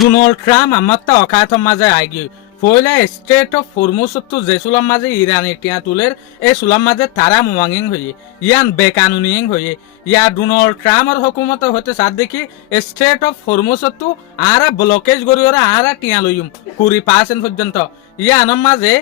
Donald Trump আমাত্তা অকায়তম মাঝে Eygi ফয়লা state of হরমুজতো যে সুলাম মাঝে ইরানের টিয়া তুলের এ সুলাম মাঝে তারা মুয়াঙ্গিং হয়ে ইয়ান বেকানুনিং হয়ে ইয়া ডোনাল্ড ট্রাম্পর হুকুমত হতে সাথ দেখি স্টেট অফ হরমুজতো আরা ব্লকেজ গরিওরা আরা টিয়া লইম 20% পর্যন্ত ইয়ানোর মাঝে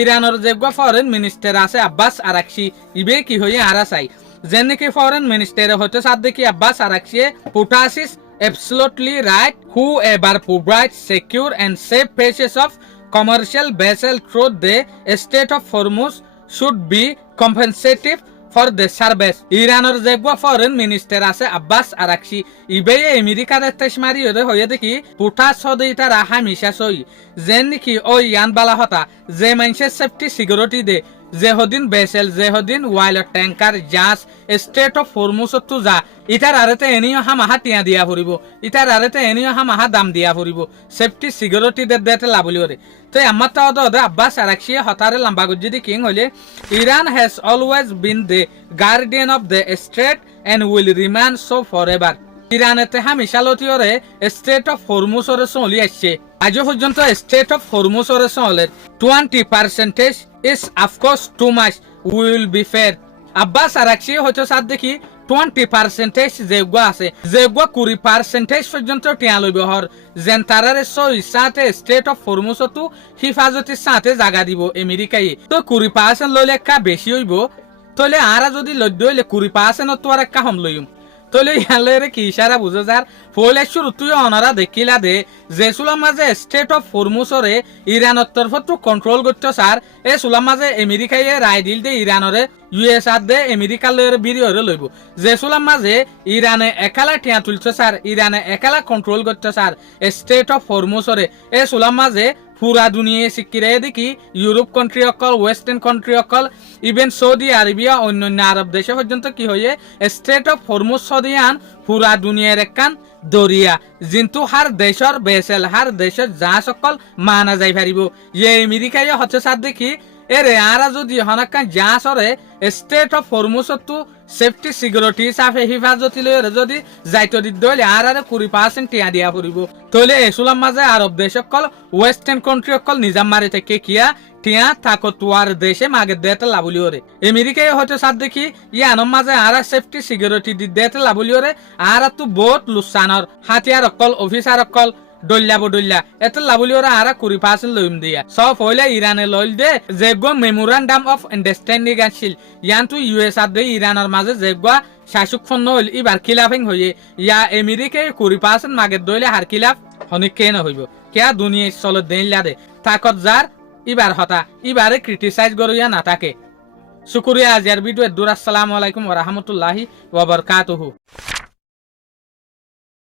ইরানের যে ফরেন মিনিস্টার আছে আব্বাস আরাকসি ইবে কি হয়ে আরা চাই যেন নাকি ফরেন মিনিস্টার হতে সাথ দেখি Abbas আরাকসিয়ে পোটাসিস absolutely right whoever provides secure and safe passage of commercial vessel through the Strait of Hormuz should be compensative for the service. ইরানের যে ফরেন মিনিস্টার আছে আব্বাস আরাকসি ইবে আমেরিকার তেশমারি হয়ে দেখি পুটা সদিটা রাহা মিশা সই যেন নাকি ওই ইয়ান বালা হতা যে মানুষের সেফটি সিকিউরিটি দে যেহদিন বেসেল যেহদিন ওয়াইল ট্যাঙ্কার জাহাজ স্টেট অফ হরমুজতো যা ইটার আরেতে এনিও হামাহা টিয়া দিয়া ফুরিব ইটার আরেতে এনিও হামাহা দাম দিয়া ফুরিব সেফটি সিকিউরিটি দেতে লাভলি ওরে তো আমার তো আব্বাস আরাকসি হতারে লম্বা গজ্জিদি কিং হলে Iran has always been the guardian of the strait and will remain so forever ইরানেতে হামিশালতিওরে স্টেট অফ হরমুজরে চলি আসছে আজও পর্যন্ত স্টেট অফ হরমুজরে চলের 20% is of course too much will be fair Abbas Araghchi হয়তো সাথ দেখি 20% যেগুলো আছে যেগুলো 20% পর্যন্ত টিয়া লইব হর যেন তারারে সই সাথে স্টেট অফ হরমুজতো হিফাজতির সাথে জায়গা দিব আমেরিকায় তো 20% লইলে একটা বেশি হইব তাহলে আরা যদি লদ্য হইলে 20% তো আর একটা হম লইম তাহলে ইয়ালে কি ইশারা বুঝো যার ফলে শুরু তুই অনারা দেখিলা দে যে সুলাম মাঝে স্টেট অফ হরমুজরে ইরানের তরফত কন্ট্রোল করতে স্যার এ সুলাম মাঝে আমেরিকায় রায় দিল দে ইরানরে ইউএস আর দে আমেরিকার বিরিয়রে লইব যে সুলাম মাঝে ইরানে একালা টিয়া তুলছে স্যার ইরানে একালা কন্ট্রোল করতে স্যার স্টেট অফ হরমুজরে এ সুলাম মাঝে পুরা দুনিয়ায় শিক্ষিরে দেখি ইউরোপ কান্ট্রি অকল ওয়েস্টার্ন কান্ট্রি অকল ইভেন সৌদি আরবিয়া অন্যান্য আরব দেশে পর্যন্ত কি হয়ে স্টেট অফ হরমুজ সদিয়ান পুরা দুনিয়ার একখান দরিয়া কিন্তু হার দেশের বেসেল হার দেশের যা সকল মানা যাই পারিব ইয়ে আমেরিকায় হচ্ছে সার দেখি এরে আরা যদি হনাক্কান যা সরে স্টেট অফ হরমুজতো সেফটি সিকিউরিটি হিসাবে হিফাজতি লইরে যদি যাইতো দিতে হইলে আর 20% টিয়া দিয়া ফুরিব তাহলে এসুলাম মাঝে আরব দেশ সকল ওয়েস্টার্ন কান্ট্রি সকল নিজাম মারি থেকে কিয়া টিয়া তাকতোয়ার দেশে মাগে দেতে লাভলি ওরে আমেরিকায় হয়তো সাথ দেখি ইয়ানোর মাঝে আর সেফটি সিকিউরিটি দেতে লাভলি ওরে আর তো বহুত লুসানর হাতিয়ার অকল অফিসার অকল ডল্লা এত লাভলি ওরা আর 20% লইম দিয়া সব হইলে ইরানে লইল দে যেগো মেমোরান্ডাম অফ আন্ডারস্ট্যান্ডিং আছিল ইয়ানতু ইউএস আর দে ইরানের মাঝে যেগো শাসক ফন্ন হইল ইবার খিলাফিং হইয়ে ইয়া আমেরিকায় 20% মাগে দইলে হার খিলাফ হনিক কেন হইব কেয়া দুনিয়া চলে দেইলা দে তাকত যার ইবার হতা ইবারে ক্রিটিসাইজ গরিয়া না থাকে শুকরিয়া আজিয়ার ভিডিও দূর আসসালামু আলাইকুম ওয়া রাহমাতুল্লাহি ওয়া বারাকাতুহু।